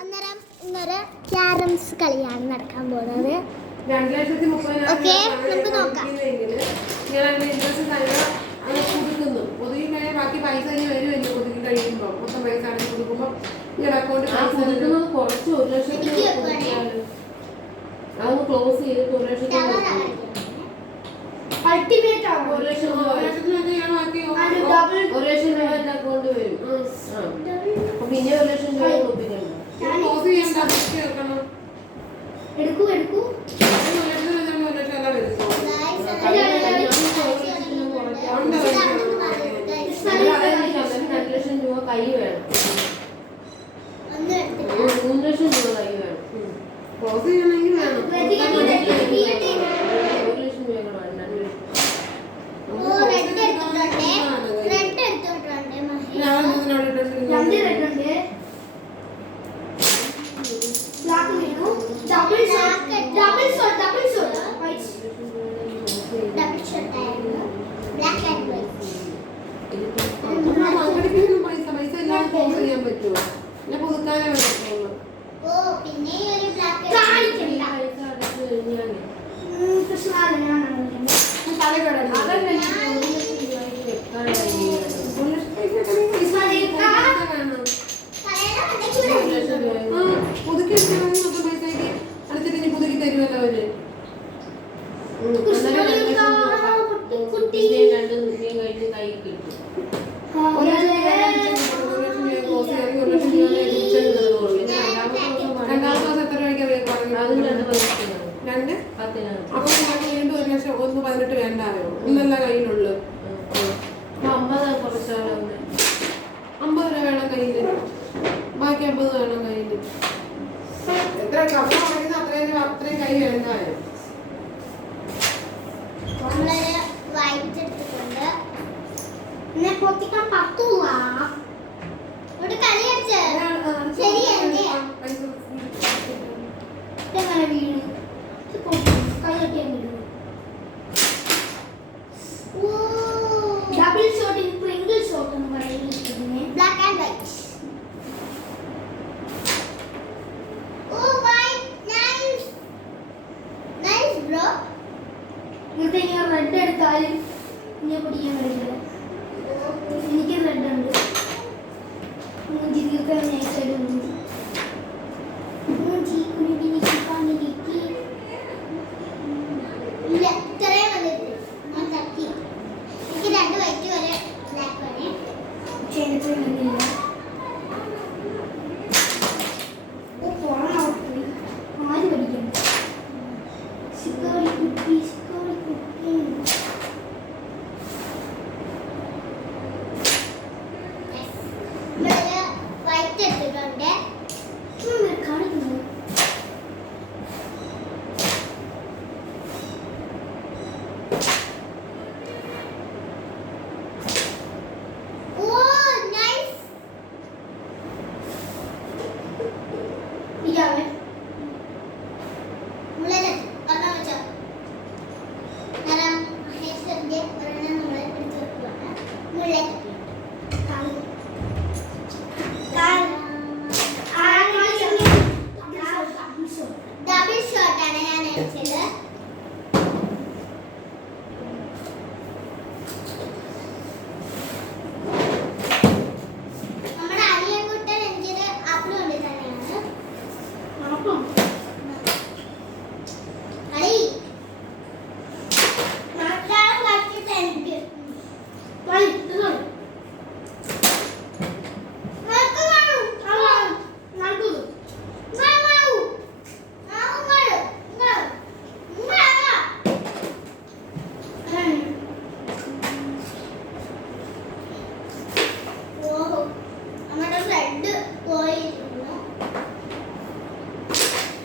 അന്നേരം ഇന്നൊരു ക്യാരംസ് കളിയാണ് നടക്കാൻ പോകുന്നത്. ഓക്കെ, നമുക്ക് നോക്കാം. ഒതുങ്ങി കഴിഞ്ഞാൽ ബാക്കി പൈസ വരുമല്ലോ. ഒതുങ്ങി കഴിയുമ്പോൾ മൊത്തം പൈസ അടച്ച് കൊടുക്കുമ്പോൾ നിങ്ങളുടെ അക്കൗണ്ട് കുറച്ച് 1 ലക്ഷത്തിന് അതൊന്ന് ക്ലോസ് ചെയ്തിട്ട് 1 ലക്ഷത്തിന് അൾട്ടിമേറ്റ് ആണ്. 1 ലക്ഷം രൂപ 1 ലക്ഷം രൂപ എൻ്റെ അക്കൗണ്ട് വരും. അപ്പൊ പിന്നെ 1 ലക്ഷം രൂപ ഒപ്പിക്കണം. ക്ലോസ് ചെയ്യണം. എടുക്കൂ 1 ലക്ഷം എല്ലാം വരും. കൈ വേണം. 3 ലക്ഷം രൂപ കൈ വേണം. ക്ലോസ് ചെയ്യണമെങ്കിൽ വേണം. 1 ലക്ഷം രൂപ പൈസ എല്ലാം ക്ലോസ് ചെയ്യാൻ പറ്റുമോ? പിന്നെ പുതുക്കാനേ പറ്റുള്ളൂ. പിന്നെ ഒരു ബ്ലാക്ക് പുതുക്കി മൊത്തം പൈസക്ക് അടുത്തിട്ട് ഇനി പുതുക്കി തരുമല്ലോ അവര്. കൈ കിട്ടും. 1 ലക്ഷം രൂപ രണ്ടാമത്തെ മാസം എത്ര രൂപയ്ക്ക് രണ്ട്? അപ്പൊ വീണ്ടും 1 ലക്ഷം 1.18 വേണ്ടായോ? ഇന്നല്ല കയ്യിലുള്ളു. 50 രൂപ വേണം കയ്യില്. ബാക്കി 50 വേണം കയ്യില്. എത്ര കപ്പ വാങ്ങിയത് അത്രയും കൈ വേണ്ടായോ? പൊത്തിക്കാൻ പറ്റൂല. ഒരു കളി അടിച്ച ശരിയല്ലേ? വീണു കൈ വീണു. ഡബിൾ ഷോട്ടിന് ട്രിങ്കിൾ ഷോട്ട് എന്ന് പറയുന്നത് ബ്ലാക്ക് ആൻഡ് വൈറ്റ്. റെഡ് എടുത്താലും ഇനി പിടിക്കാൻ കഴിയില്ല. എനിക്ക് റെഡ് ഉണ്ട്. ജിഗിക്ക് നൈസായിട്ട് ഇല്ല ഇത്രയും വന്നിട്ട് ഞാൻ തട്ടി. എനിക്ക് 2 വൈറ്റ് വരെ ബ്ലാക്ക് വേണേ. ചെയ്യുന്നില്ല. ആര് പഠിക്കണം? ശിക്കോളി കുട്ടി വൈറ്റ് എടുത്തിട്ടുണ്ട്. കാണിക്കുന്നു ഡബിൾ ഷോട്ടാണ് ഞാൻ അടിച്ചത്. നമ്മുടെ അരിയൻകുട്ടൻ എനിക്കൊരു ആപ്പിൾ കൊണ്ട് തന്നെയാണ്. കളി എനിക്ക്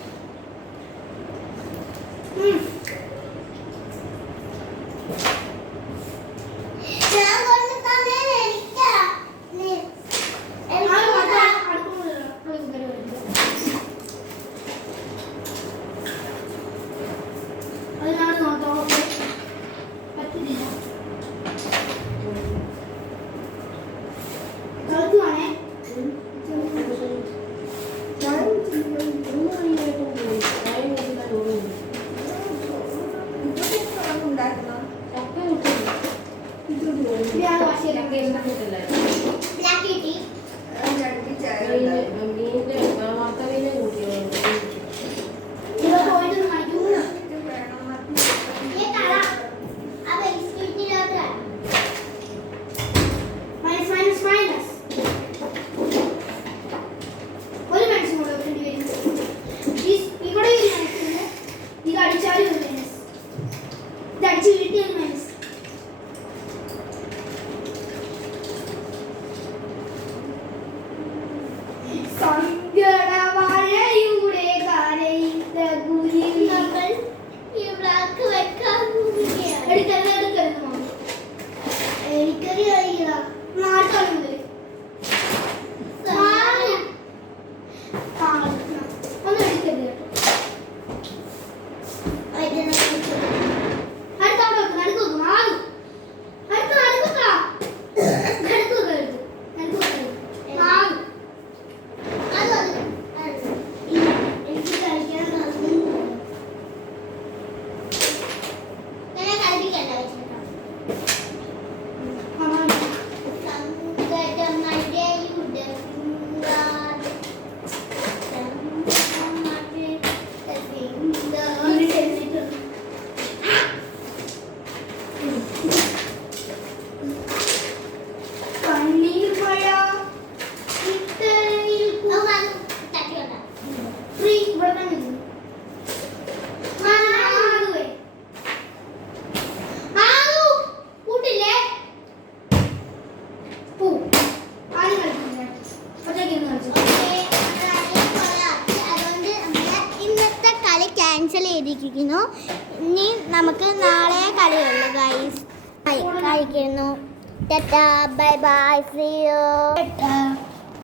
ക്യാൻസൽ ചെയ്തിരിക്കുന്നു. ഇനി നമുക്ക് നാളെ കളിയുള്ളൂ ഗൈസ്. കഴിക്കുന്നു. Tata bye bye see you.